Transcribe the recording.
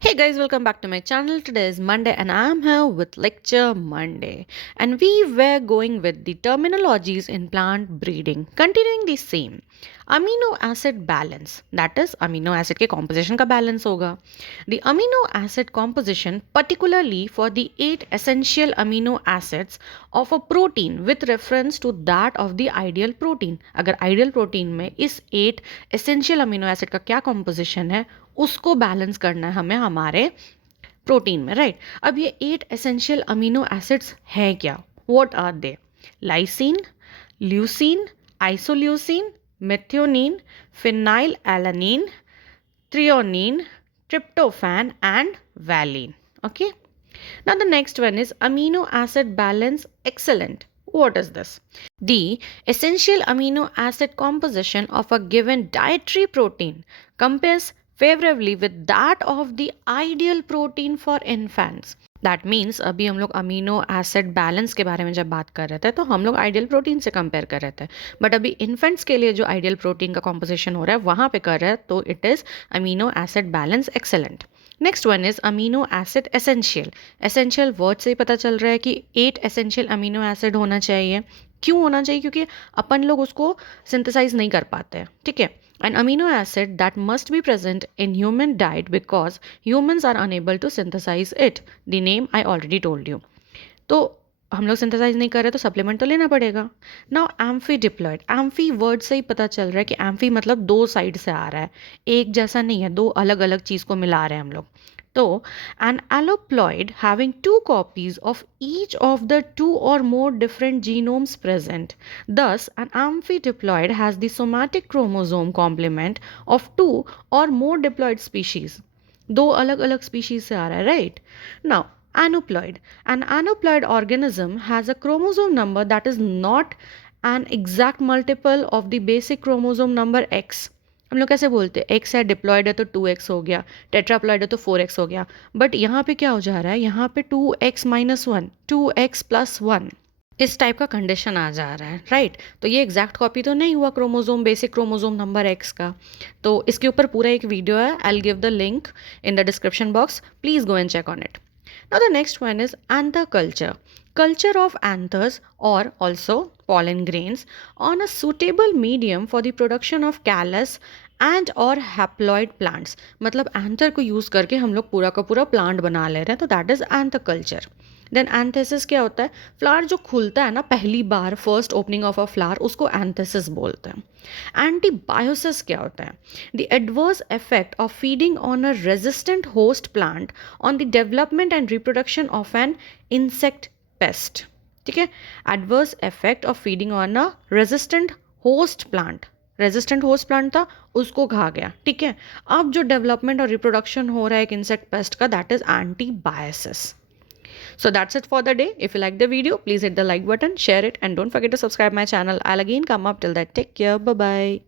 Hey guys, welcome back to my channel. Today is Monday and I am here with Lecture Monday. And we were going with the terminologies in plant breeding. Continuing the same. Amino acid balance. That is, amino acid के composition का balance होगा. The amino acid composition, particularly for the 8 essential amino acids of a protein with reference to that of the ideal protein. अगर ideal protein में इस 8 essential amino acid का क्या composition है उसको बैलेंस करना है हमें हमारे प्रोटीन में, राइट। अब ये 8 एसेंशियल अमीनो एसिड्स है क्या? What are they? Lysine, leucine, isoleucine, methionine, phenylalanine, threonine, tryptophan, and valine. Okay. Now the next one is amino acid balance excellent. What is this? The essential amino acid composition of a given dietary protein compares favorably with that of the ideal protein for infants. That means अभी हम लोग amino acid balance के बारे में जब बात कर रहे थे तो हम लोग आइडियल प्रोटीन से कंपेयर कर रहे थे, बट अभी इन्फेंट्स के लिए जो आइडियल प्रोटीन का कॉम्पोजिशन हो रहा है वहाँ पे कर रहे हैं तो it is amino acid balance excellent. Next one is amino acid essential. Essential word से ही पता चल रहा है कि 8 एसेंशियल अमीनो एसिड होना चाहिए। क्यों होना चाहिए? क्योंकि अपन लोग उसको सिंथेसाइज नहीं कर पाते हैं, ठीक है। An amino acid that must be present in human diet because humans are unable to synthesize it. The name I already told you. तो हम लोग सिंथेसाइज नहीं कर रहे तो सप्लीमेंट तो लेना पड़ेगा। Now amphidiploid, amphi word से ही पता चल रहा है कि एम्फी मतलब दो साइड से आ रहा है, एक जैसा नहीं है, दो अलग अलग चीज़ को मिला रहे हैं हम लोग। तो an alloploid having two copies of each of the two or more different genomes present. Thus, an amphidiploid has the somatic chromosome complement of two or more diploid species. दो अलग अलग स्पीशीज से आ रहा है, right. Now aneuploid. An aneuploid organism has a chromosome number that is not an exact multiple of the basic chromosome number X. हम लोग कैसे बोलते हैं एक्स है, डिप्लॉयड है तो 2x हो गया, टेट्राप्लॉयड है तो 4x हो गया, बट यहाँ पे क्या हो जा रहा है, यहाँ पे 2x-1, 2x+1 इस टाइप का कंडीशन आ जा रहा है, राइट। तो ये एग्जैक्ट कॉपी तो नहीं हुआ chromosome, basic chromosome number X का। तो इसके ऊपर पूरा एक वीडियो है, I will give the link in the description box, please go and check on it. Now the next one is anther culture. Culture of anthers or also pollen grains on a suitable medium for the production of callus and or haploid plants. मतलब anther को use करके हम लोग पूरा का पूरा plant बना ले रहे हैं, तो that is anther culture. Then anthesis क्या होता है? फ्लावर जो खुलता है ना पहली बार, first opening of a flower, उसको एंथेसिस बोलते हैं। एंटीबायोसिस क्या होता है? The adverse effect of feeding on a resistant host plant on the development and reproduction of an insect pest. ठीक है, adverse effect of feeding on a resistant host plant, resistant host plant था उसको खा गया, ठीक है। अब जो डेवलपमेंट और रिप्रोडक्शन हो रहा है एक इंसेक्ट पेस्ट का, that is antibiosis. So that's it for the day. If you like the video, please hit the like button, share it, and don't forget to subscribe my channel. I'll again come up till that. Take care. Bye bye.